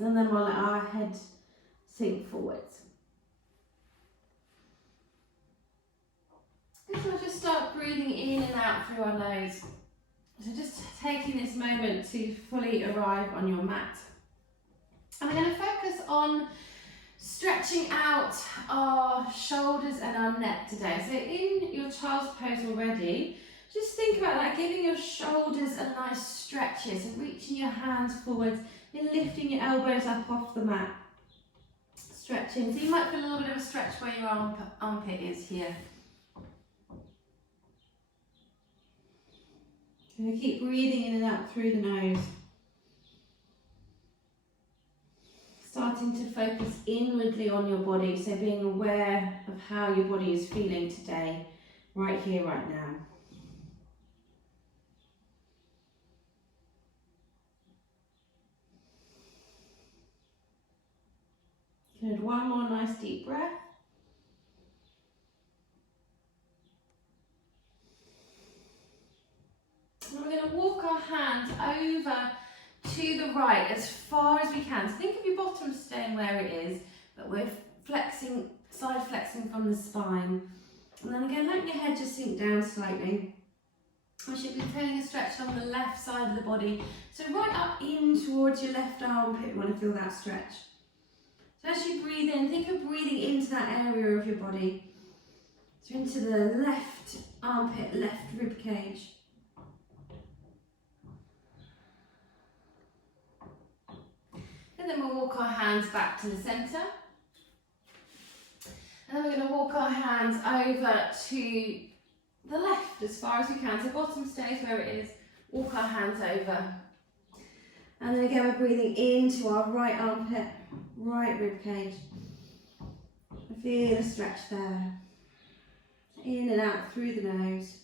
And then we'll let our head sink forwards. So we'll just start breathing in and out through our nose. So just taking this moment to fully arrive on your mat. And we're going to focus on stretching out our shoulders and our neck today. So in your child's pose already, just think about that, giving your shoulders a nice stretch here. So reaching your hands forward and lifting your elbows up off the mat. Stretching. So you might feel a little bit of a stretch where your armpit is here. So keep breathing in and out through the nose. Starting to focus inwardly on your body, so being aware of how your body is feeling today, right here, right now. Good, one more nice deep breath. And we're going to walk our hands over to the right as far as we can. So think of your bottom staying where it is, but we're flexing, side flexing from the spine. And then again, let your head just sink down slightly. We should be feeling a stretch on the left side of the body. So right up in towards your left armpit, we want to feel that stretch. So as you breathe in, think of breathing into that area of your body. So into the left armpit, left rib cage. And then we'll walk our hands back to the centre. And then we're going to walk our hands over to the left as far as we can. So bottom stays where it is. Walk our hands over. And then again, we're breathing into our right armpit, right rib cage. Feel a stretch there. In and out through the nose.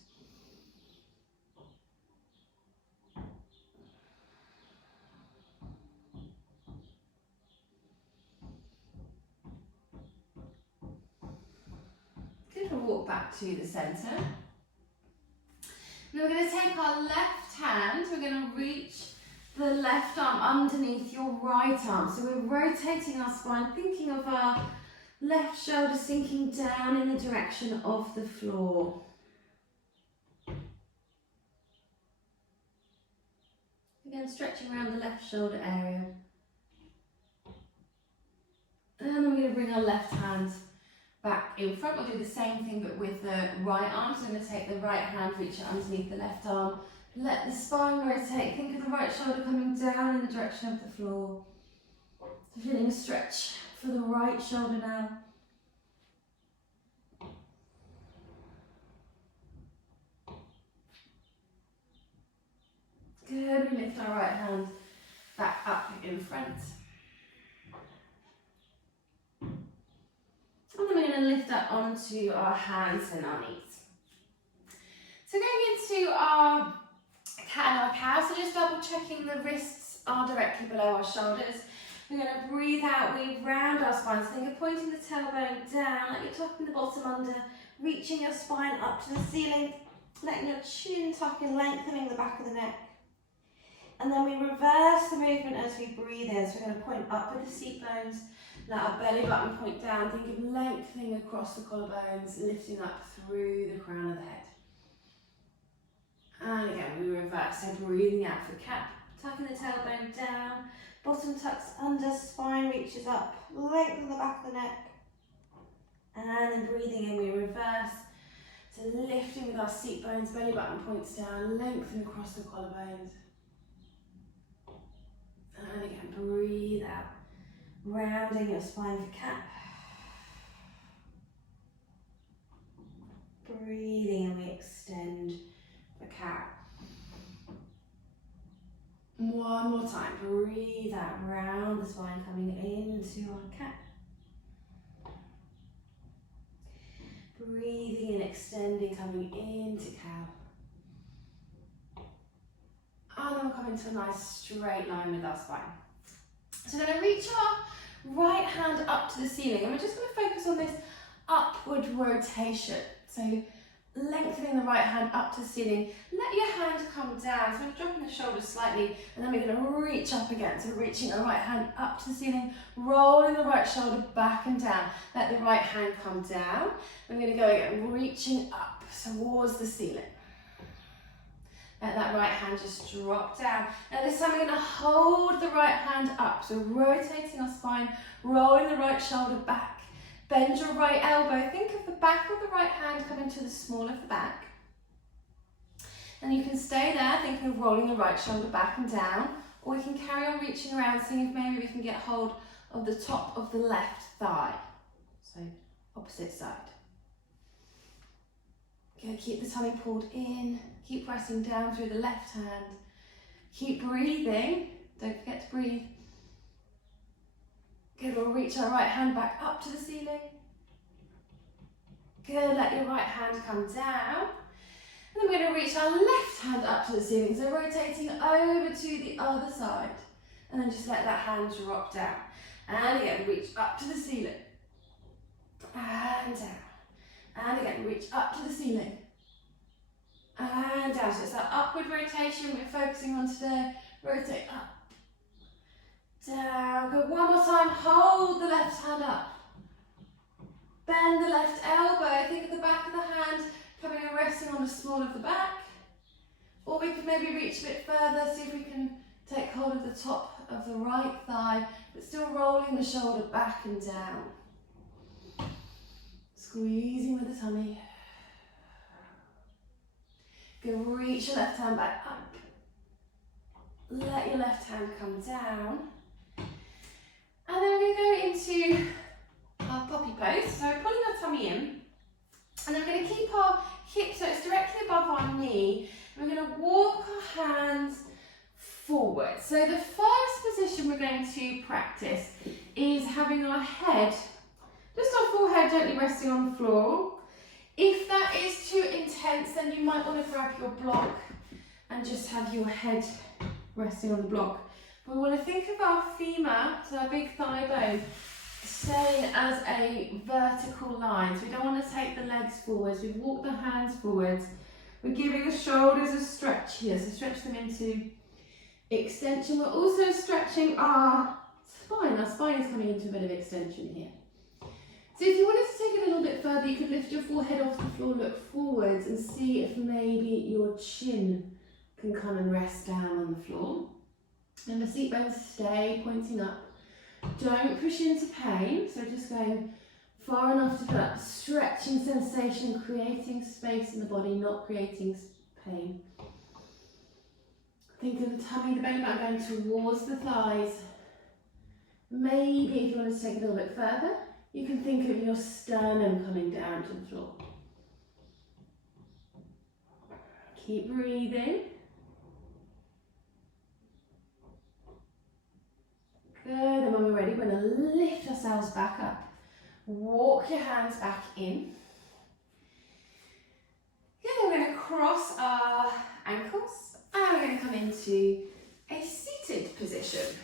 We'll walk back to the centre. And we're going to take our left hand, we're going to reach the left arm underneath your right arm. So we're rotating our spine, thinking of our left shoulder sinking down in the direction of the floor. Again, stretching around the left shoulder area. And then we're going to bring our left hand back in front. We'll do the same thing but with the right arm. So I'm going to take the right hand, reach it underneath the left arm. Let the spine rotate. Think of the right shoulder coming down in the direction of the floor. So feeling a stretch for the right shoulder now. Good, we lift our right hand back up in front. And then we're going to lift up onto our hands and our knees. So going into our cat and our cow, so just double checking the wrists are directly below our shoulders. We're going to breathe out, we round our spine, so think of pointing the tailbone down, like you're tucking the bottom under, reaching your spine up to the ceiling, letting your chin tuck in, lengthening the back of the neck. And then we reverse the movement as we breathe in, so we're going to point up with the seat bones. Let our belly button point down, think of lengthening across the collarbones, lifting up through the crown of the head. And again, we reverse, so breathing out for the cat, tucking the tailbone down, bottom tucks under, spine reaches up, lengthen the back of the neck. And then breathing in, we reverse, so lifting with our seat bones, belly button points down, lengthen across the collarbones. And again, breathe out. Rounding your spine for cat. Breathing and we extend for cat. One more time. Breathe out. Round the spine coming into our cat. Breathing and extending coming into cow. And then we'll come into a nice straight line with our spine. So we're going to reach our right hand up to the ceiling and we're just going to focus on this upward rotation. So lengthening the right hand up to the ceiling. Let your hand come down. So we're dropping the shoulders slightly, and then we're going to reach up again. So reaching the right hand up to the ceiling, rolling the right shoulder back and down. Let the right hand come down. We're going to go again, reaching up towards the ceiling. Let that right hand just drop down. Now this time we're going to hold the right hand up. So rotating our spine, rolling the right shoulder back. Bend your right elbow. Think of the back of the right hand coming to the small of the back. And you can stay there, thinking of rolling the right shoulder back and down. Or we can carry on reaching around, seeing if maybe we can get hold of the top of the left thigh. So opposite side. Good, keep the tummy pulled in. Keep pressing down through the left hand. Keep breathing. Don't forget to breathe. Good, we'll reach our right hand back up to the ceiling. Good, let your right hand come down. And then we're going to reach our left hand up to the ceiling. So rotating over to the other side. And then just let that hand drop down. And again, reach up to the ceiling. And down. And again, reach up to the ceiling. And down. So it's that upward rotation we're focusing on today. Rotate up. Down. Good. One more time. Hold the left hand up. Bend the left elbow. Think of the back of the hand coming and resting on the small of the back. Or we can maybe reach a bit further. See if we can take hold of the top of the right thigh, but still rolling the shoulder back and down. Squeezing with the tummy. Good. Reach your left hand back up. Let your left hand come down. And then we're going to go into our puppy pose. So we're pulling our tummy in. And then we're going to keep our hips so it's directly above our knee. And we're going to walk our hands forward. So the first position we're going to practice is having our head, just our forehead gently resting on the floor. If that is too intense, then you might want to grab your block and just have your head resting on the block. But we want to think of our femur, so our big thigh bone, staying as a vertical line. So we don't want to take the legs forwards. We walk the hands forwards. We're giving the shoulders a stretch here, so stretch them into extension. We're also stretching our spine. Our spine is coming into a bit of extension here. So if you wanted to take it a little bit further, you could lift your forehead off the floor, look forwards and see if maybe your chin can come and rest down on the floor. And the seat bones stay pointing up. Don't push into pain, so just going far enough to feel that stretching sensation, creating space in the body, not creating pain. Think of the tummy, the belly button going towards the thighs. Maybe if you want to take it a little bit further, you can think of your sternum coming down to the floor. Keep breathing. Good, and when we're ready, we're going to lift ourselves back up. Walk your hands back in. Good, then we're going to cross our ankles and we're going to come into a seated position.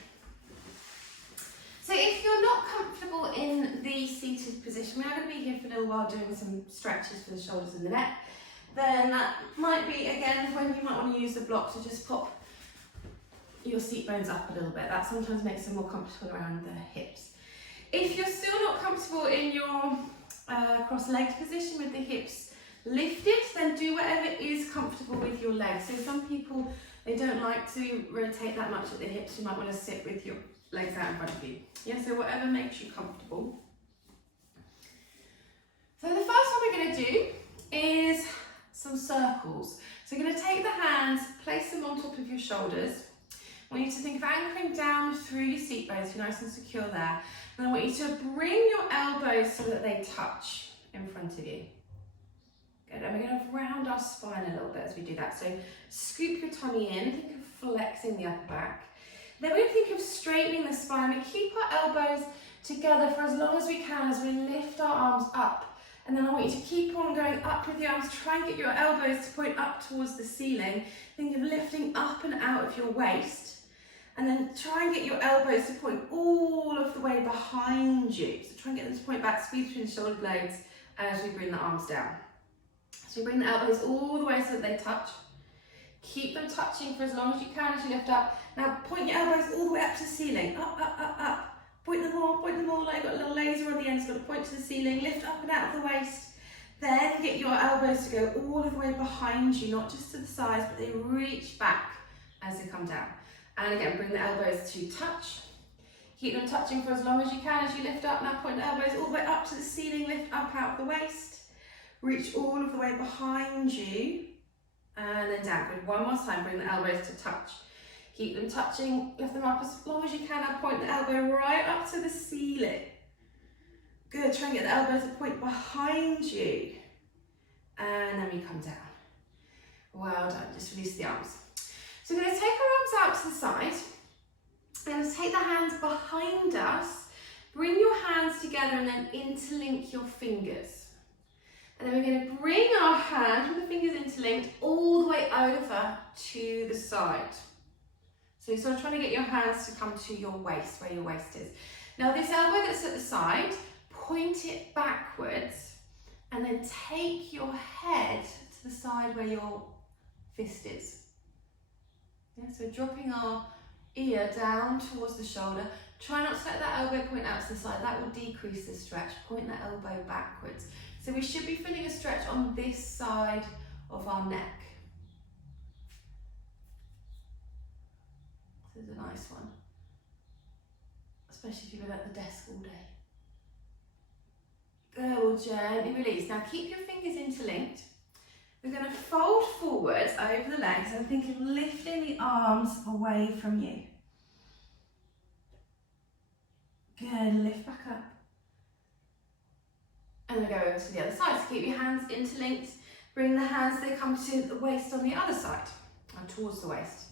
So if you're not comfortable in the seated position, we are going to be here for a little while doing some stretches for the shoulders and the neck, then that might be, again, when you might want to use the block to just pop your seat bones up a little bit. That sometimes makes them more comfortable around the hips. If you're still not comfortable in your cross-legged position with the hips lifted, then do whatever is comfortable with your legs. So some people, they don't like to rotate that much at the hips. You might want to sit with your legs out in front of you. Yeah, so whatever makes you comfortable. So the first one we're going to do is some circles. So you're going to take the hands, place them on top of your shoulders. I want you to think of anchoring down through your seat bones, you're nice and secure there. And I want you to bring your elbows so that they touch in front of you. Good, and we're going to round our spine a little bit as we do that. So scoop your tummy in, think of flexing the upper back. Then we think of straightening the spine. We keep our elbows together for as long as we can as we lift our arms up. And then I want you to keep on going up with your arms. Try and get your elbows to point up towards the ceiling. Think of lifting up and out of your waist. And then try and get your elbows to point all of the way behind you. So try and get them to point back, squeeze between the shoulder blades as we bring the arms down. So you bring the elbows all the way so that they touch. Keep them touching for as long as you can as you lift up. Now point your elbows all the way up to the ceiling. Up, up, up, up. Point them all like you've got a little laser on the end. It's got to point to the ceiling. Lift up and out of the waist. Then get your elbows to go all the way behind you, not just to the sides, but they reach back as they come down. And again, bring the elbows to touch. Keep them touching for as long as you can as you lift up. Now point the elbows all the way up to the ceiling. Lift up out of the waist. Reach all of the way behind you. And then down. Good. One more time, bring the elbows to touch. Keep them touching, lift them up as long as you can. Now point the elbow right up to the ceiling. Good, try and get the elbows to point behind you. And then we come down. Well done, just release the arms. So we're going to take our arms out to the side. We're going to take the hands behind us. Bring your hands together and then interlink your fingers. And then we're going to bring our hands with the fingers interlinked all the way over to the side. So you're sort of trying to get your hands to come to your waist, where your waist is. Now this elbow that's at the side, point it backwards and then take your head to the side where your fist is. Yeah, so dropping our ear down towards the shoulder. Try not to let that elbow point out to the side. That will decrease the stretch. Point that elbow backwards. So we should be feeling a stretch on this side of our neck. This is a nice one, especially if you've been at the desk all day. Good, we'll gently release. Now keep your fingers interlinked. We're going to fold forwards over the legs and think of lifting the arms away from you. Good, lift back up. And then go over to the other side. So keep your hands interlinked. Bring the hands, they come to the waist on the other side, and towards the waist.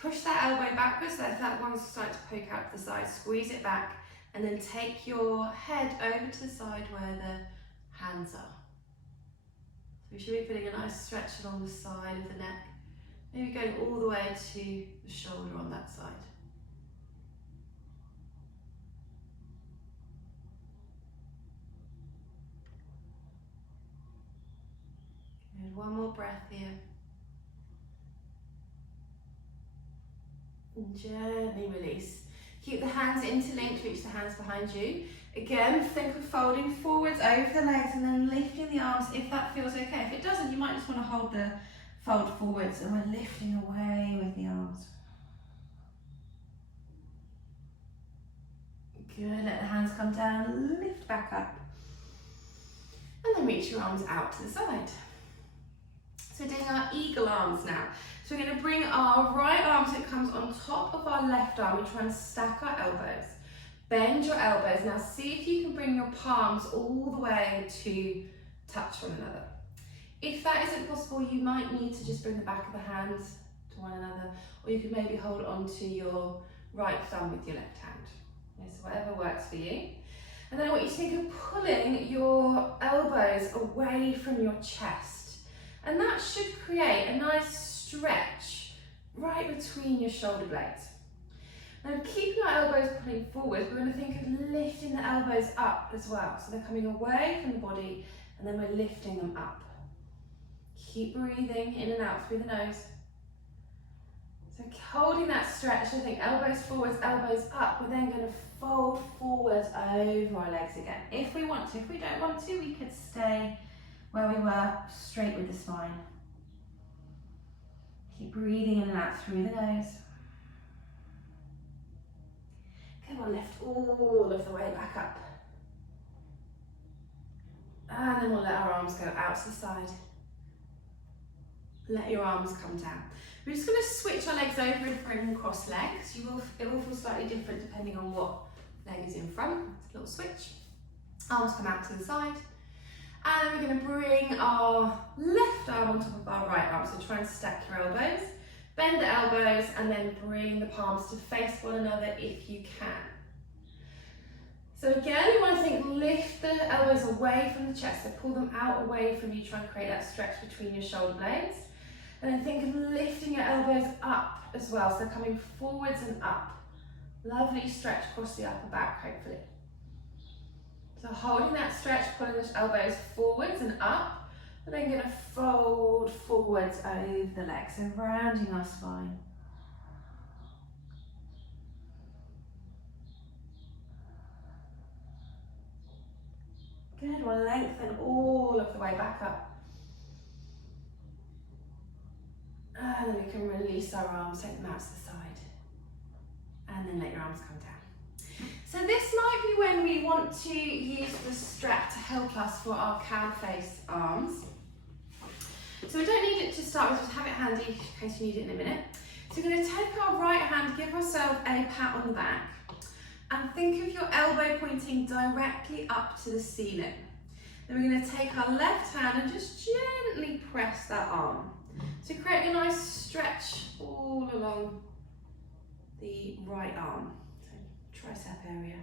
Push that elbow backwards, so if that one's starting to poke out to the side, squeeze it back, and then take your head over to the side where the hands are. So we should be feeling a nice stretch along the side of the neck, maybe going all the way to the shoulder on that side. Good. One more breath here. And gently release. Keep the hands interlinked, reach the hands behind you. Again, think of folding forwards over the legs and then lifting the arms if that feels okay. If it doesn't, you might just want to hold the fold forwards and we're lifting away with the arms. Good, let the hands come down, lift back up. And then reach your arms out to the side. So doing our eagle arms now. So we're going to bring our right arm so it comes on top of our left arm. We try and stack our elbows. Bend your elbows. Now see if you can bring your palms all the way to touch one another. If that isn't possible, you might need to just bring the back of the hands to one another, or you could maybe hold onto your right thumb with your left hand. Okay, so whatever works for you. And then I want you to think of pulling your elbows away from your chest. And that should create a nice stretch right between your shoulder blades. Now keep your elbows pulling forward. We're going to think of lifting the elbows up as well. So they're coming away from the body and then we're lifting them up. Keep breathing in and out through the nose. So holding that stretch, I think elbows forwards, elbows up. We're then going to fold forwards over our legs again. If we want to. If we don't want to, we could stay where we were, straight with the spine. Keep breathing in and out through the nose. Come on, lift all of the way back up. And then we'll let our arms go out to the side. Let your arms come down. We're just going to switch our legs over and bring cross legs. It will feel slightly different depending on what leg is in front. It's a little switch. Arms come out to the side. And then we're going to bring our left arm on top of our right arm. So try and stack your elbows. Bend the elbows and then bring the palms to face one another if you can. So again, we want to think, lift the elbows away from the chest. So pull them out away from you. Try and create that stretch between your shoulder blades. And then think of lifting your elbows up as well. So coming forwards and up. Lovely stretch across the upper back, hopefully. So holding that stretch, pulling the elbows forwards and up. We're then going to fold forwards over the legs, so rounding our spine. Good, we'll lengthen all of the way back up. And then we can release our arms, take them out to the side. And then let your arms come down. So this might be when we want to use the strap to help us for our cow face arms. So we don't need it to start with, just have it handy in case you need it in a minute. So we're going to take our right hand, give ourselves a pat on the back, and think of your elbow pointing directly up to the ceiling. Then we're going to take our left hand and just gently press that arm. So create a nice stretch all along the right arm, so tricep area.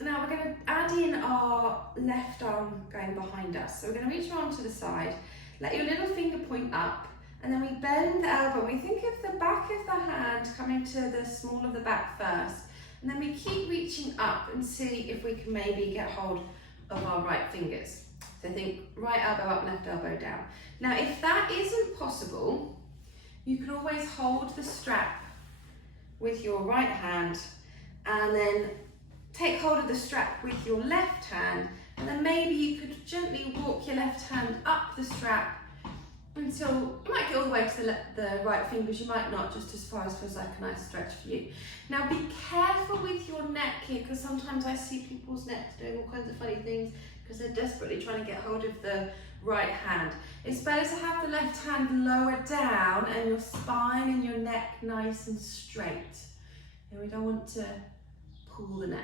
Now we're going to add in our left arm going behind us. So we're going to reach your arm to the side, let your little finger point up, and then we bend the elbow. We think of the back of the hand coming to the small of the back first, and then we keep reaching up and see if we can maybe get hold of our right fingers. So think right elbow up, left elbow down. Now if that isn't possible, you can always hold the strap with your right hand and then take hold of the strap with your left hand, and then maybe you could gently walk your left hand up the strap until you might get all the way to the right fingers, you might not, just as far as feels like a nice stretch for you. Now be careful with your neck here, because sometimes I see people's necks doing all kinds of funny things because they're desperately trying to get hold of the right hand. It's better to have the left hand lower down and your spine and your neck nice and straight. And we don't want to pull the neck.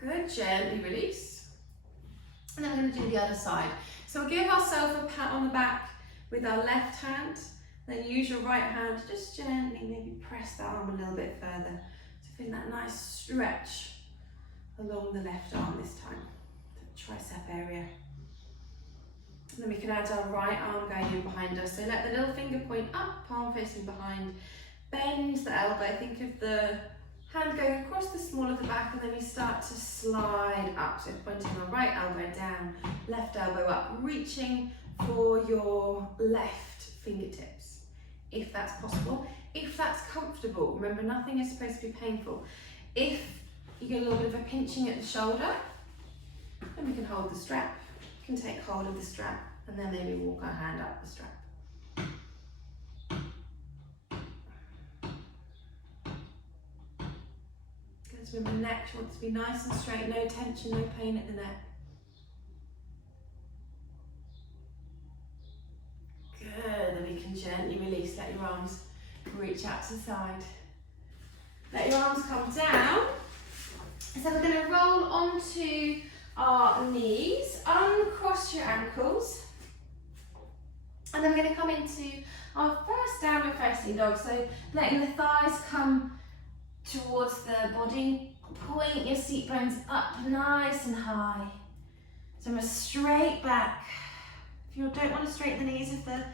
Good, gently release. And then we're going to do the other side. So we'll give ourselves a pat on the back with our left hand, then use your right hand to just gently maybe press the arm a little bit further. So feel that nice stretch along the left arm this time, the tricep area. And then we can add our right arm going in behind us. So let the little finger point up, palm facing behind, bend the elbow, think of the hand going across the small of the back, and then we start to slide up. So pointing our right elbow down, left elbow up, reaching for your left fingertips, if that's possible, if that's comfortable. Remember, nothing is supposed to be painful. If you get a little bit of a pinching at the shoulder, then we can hold the strap. We can take hold of the strap and then maybe walk our hand up the strap. Good, remember the neck wants to be nice and straight, no tension, no pain at the neck. Good, then we can gently release, let your arms reach out to the side. Let your arms come down. So we're going to roll onto our knees, uncross your ankles, and then we're going to come into our first downward facing dog. So letting the thighs come towards the body, point your seat bones up nice and high. So I'm straight back. If you don't want to straighten the knees, if the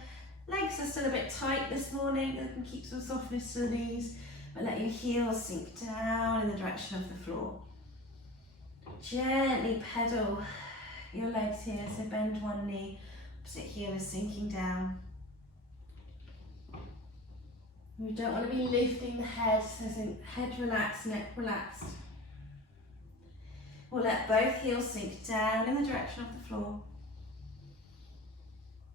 legs are still a bit tight this morning, you can keep some softness to the knees, but let your heels sink down in the direction of the floor. Gently pedal your legs here, so bend one knee, opposite heel is sinking down. We don't want to be lifting the head, so head relaxed, neck relaxed. We'll let both heels sink down in the direction of the floor.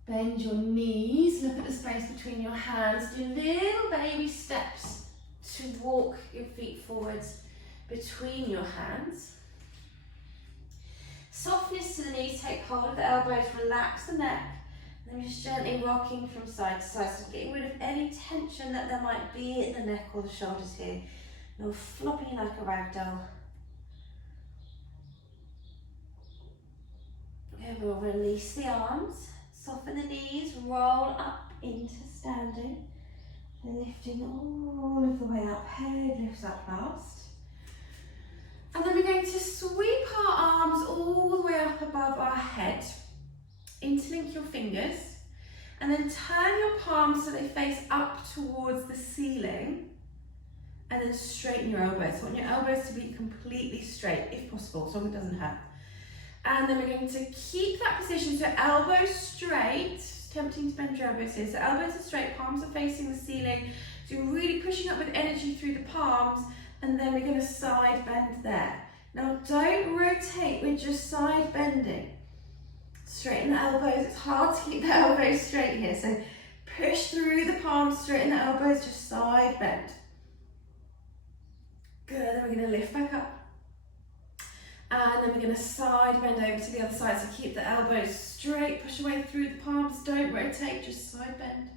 Bend your knees, look at the space between your hands, do little baby steps to walk your feet forwards between your hands. Softness to the knees, take hold of the elbows, relax the neck, and then just gently rocking from side to side, so getting rid of any tension that there might be in the neck or the shoulders here. You're flopping like a rag doll. Okay, we'll release the arms, soften the knees, roll up into standing, and lifting all of the way up, head lifts up last. And then we're going to sweep our arms all the way up above our head, interlink your fingers, and then turn your palms so they face up towards the ceiling, And then straighten your elbows. So I want your elbows to be completely straight, if possible, so it doesn't hurt. And then we're going to keep that position, so elbows straight. It's tempting to bend your elbows here. So elbows are straight, palms are facing the ceiling. So you're really pushing up with energy through the palms, and then we're going to side bend there. Now don't rotate, we're just side bending. Straighten the elbows. It's hard to keep the elbows straight here, so push through the palms, straighten the elbows, just side bend. Good, then we're going to lift back up. And then we're going to side bend over to the other side. So keep the elbows straight, push away through the palms, don't rotate, just side bend.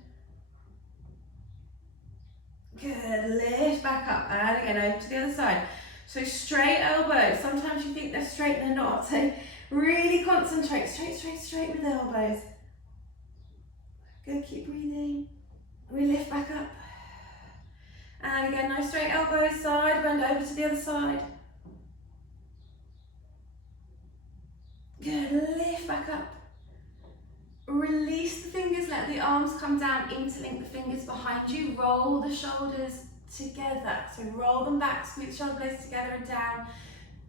Good, lift back up and again over to the other side. So straight elbows, sometimes you think they're straight, they're not. So really concentrate, straight, straight, straight with the elbows. Good, keep breathing. We lift back up. And again, nice straight elbows, side bend over to the other side. Good, lift back up. Release the fingers, let the arms come down, interlink the fingers behind you, roll the shoulders together. So roll them back, squeeze the shoulder blades together and down.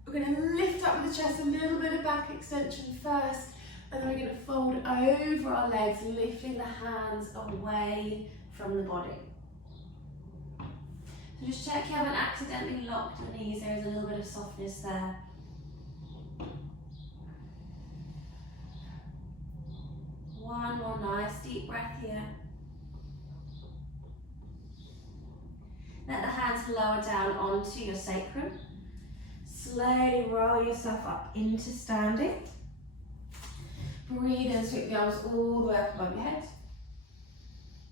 We're going to lift up with the chest, a little bit of back extension first, and then we're going to fold over our legs, lifting the hands away from the body. So just check you haven't accidentally locked the knees, there is a little bit of softness there. One more nice deep breath here. Let the hands lower down onto your sacrum. Slowly roll yourself up into standing. Breathe in, sweep the arms all the way up above your head.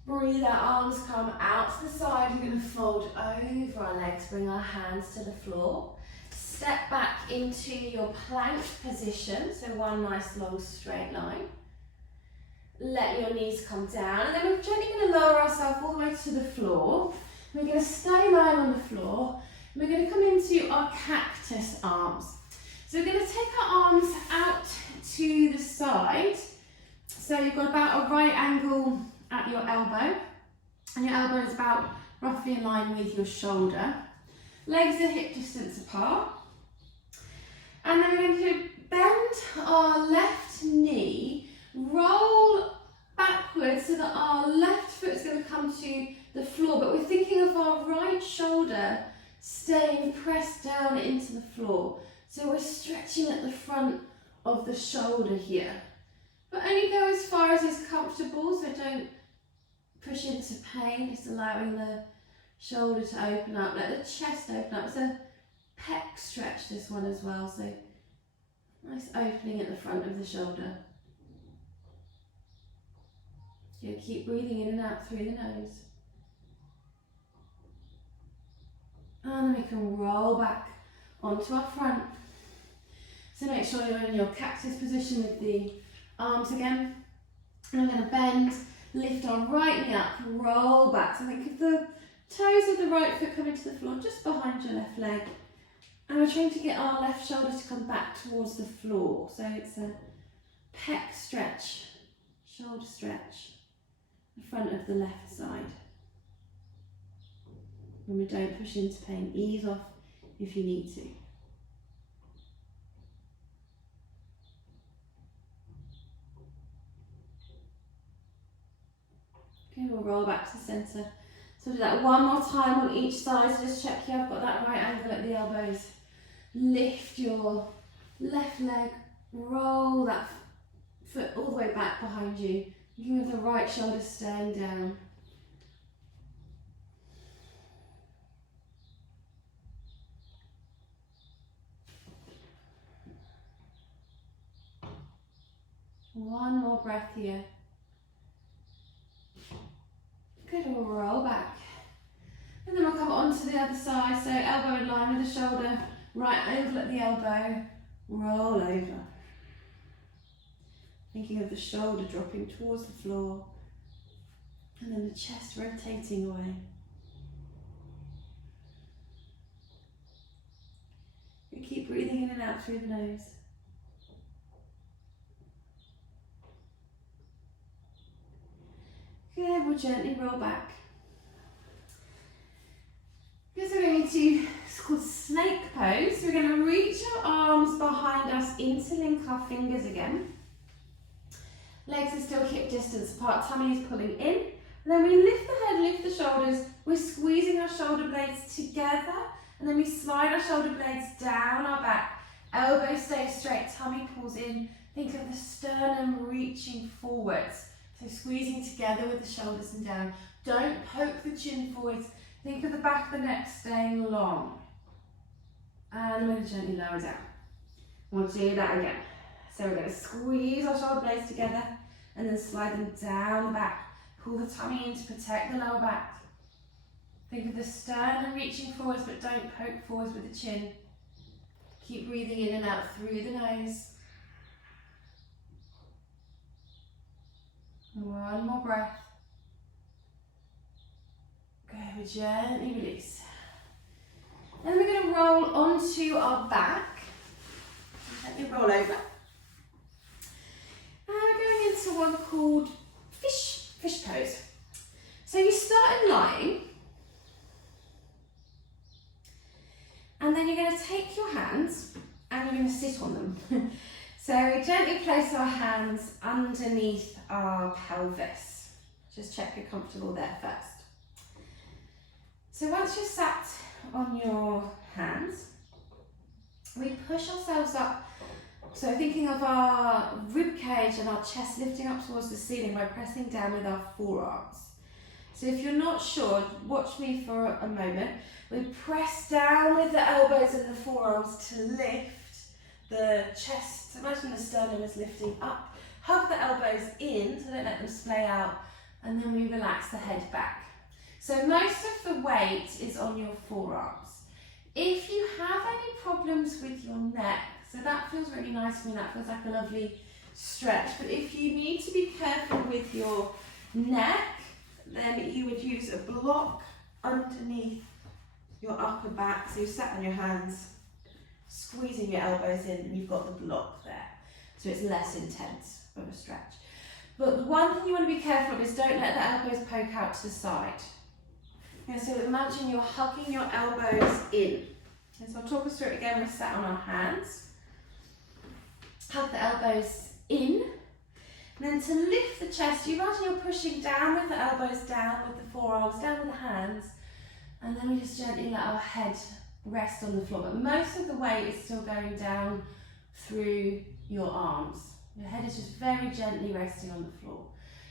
Breathe out, arms come out to the side. We're going to fold over our legs, bring our hands to the floor. Step back into your plank position, so one nice long straight line. Let your knees come down, and then we're gently going to lower ourselves all the way to the floor. We're going to stay lying on the floor. We're going to come into our cactus arms. So we're going to take our arms out to the side. So you've got about a right angle at your elbow, and your elbow is about roughly in line with your shoulder. Legs are hip distance apart. And then we're going to bend our left knee, roll backwards so that our left foot is going to come to the floor, but we're thinking of our right shoulder staying pressed down into the floor. So we're stretching at the front of the shoulder here. But only go as far as is comfortable, so don't push into pain, just allowing the shoulder to open up, let the chest open up. It's a pec stretch, this one as well, so nice opening at the front of the shoulder. You keep breathing in and out through the nose. And then we can roll back onto our front. So make sure you're in your cactus position with the arms again. And I'm going to bend, lift our right knee up, roll back. So think of the toes of the right foot coming to the floor just behind your left leg. And we're trying to get our left shoulder to come back towards the floor. So it's a pec stretch, shoulder stretch, the front of the left side. When we don't push into pain, ease off if you need to. Okay, we'll roll back to the centre. So do that one more time on each side. So just check you have got that right angle at the elbows. Lift your left leg, roll that foot all the way back behind you. You have the right shoulder staying down. One more breath here. Good, we'll roll back. And then we'll come onto the other side, so elbow in line with the shoulder, right angle at the elbow, roll over. Thinking of the shoulder dropping towards the floor, and then the chest rotating away. You keep breathing in and out through the nose. Good, we'll gently roll back. Because we're going to, it's called snake pose. So we're going to reach our arms behind us, interlink our fingers again. Legs are still hip distance apart, tummy is pulling in. And then we lift the head, lift the shoulders. We're squeezing our shoulder blades together. And then we slide our shoulder blades down our back. Elbows stay straight, tummy pulls in. Think of the sternum reaching forwards. So squeezing together with the shoulders and down. Don't poke the chin forwards. Think of the back of the neck staying long. And we're going to gently lower down. We'll do that again. So we're going to squeeze our shoulder blades together and then slide them down the back. Pull the tummy in to protect the lower back. Think of the sternum reaching forwards, but don't poke forwards with the chin. Keep breathing in and out through the nose. One more breath. Good, gently release. Then we're going to roll onto our back. Let me roll over. And we're going into one called fish pose. So you start in lying. And then you're going to take your hands and you're going to sit on them. So we gently place our hands underneath our pelvis. Just check you're comfortable there first. So once you're sat on your hands, we push ourselves up. So thinking of our rib cage and our chest lifting up towards the ceiling by pressing down with our forearms. So if you're not sure, watch me for a moment. We press down with the elbows and the forearms to lift the chest. Imagine the sternum is lifting up. Hug the elbows in, so don't let them splay out. And then we relax the head back. So most of the weight is on your forearms. If you have any problems with your neck, so that feels really nice to me, that feels like a lovely stretch. But if you need to be careful with your neck, then you would use a block underneath your upper back. So you sat on your hands, squeezing your elbows in, and you've got the block there. So it's less intense of a stretch. But the one thing you want to be careful of is don't let the elbows poke out to the side. Okay, so imagine you're hugging your elbows in. And so I'll talk us through it again. We're sat on our hands. Hug the elbows in. And then to lift the chest, you imagine you're pushing down with the elbows, down with the forearms, down with the hands. And then we just gently let our head rest on the floor. But most of the weight is still going down through your arms. Your head is just very gently resting on the floor.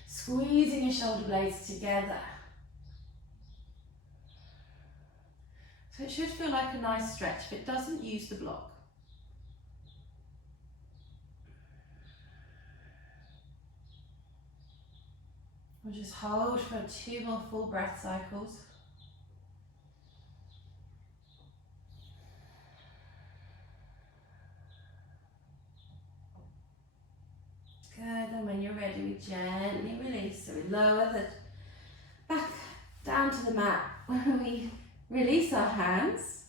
Squeezing your shoulder blades together. So it should feel like a nice stretch, but it doesn't use the block. We'll just hold for 2 more full breath cycles. Good, and when you're ready, we gently release. So we lower the back down to the mat when we release our hands.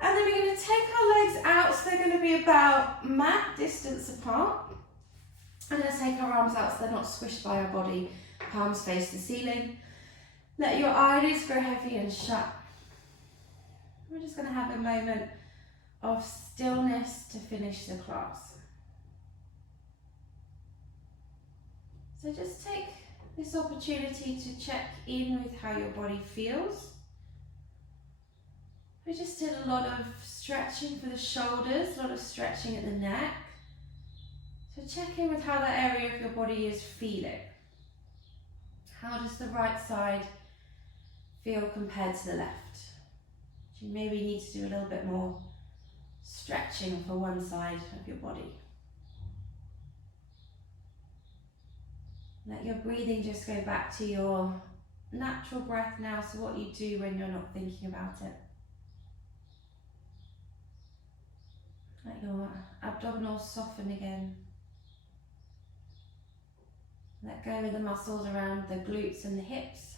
And then we're going to take our legs out, so they're going to be about mat distance apart. I'm going to take our arms out so they're not squished by our body. Palms face the ceiling. Let your eyelids grow heavy and shut. We're just going to have a moment of stillness to finish the class. So just take this opportunity to check in with how your body feels. We just did a lot of stretching for the shoulders, a lot of stretching at the neck. So check in with how that area of your body is feeling. How does the right side feel compared to the left? Do you maybe need to do a little bit more stretching for one side of your body? Let your breathing just go back to your natural breath now, so what you do when you're not thinking about it. Let your abdominals soften again. Let go of the muscles around the glutes and the hips.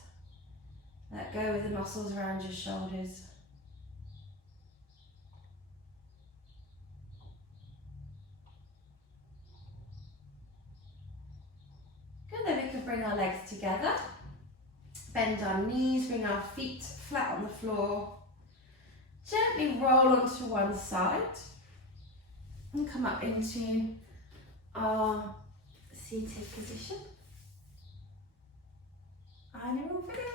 Let go of the muscles around your shoulders. Good, then we can bring our legs together. Bend our knees, bring our feet flat on the floor. Gently roll onto one side and come up into our seated position. And you're all finished.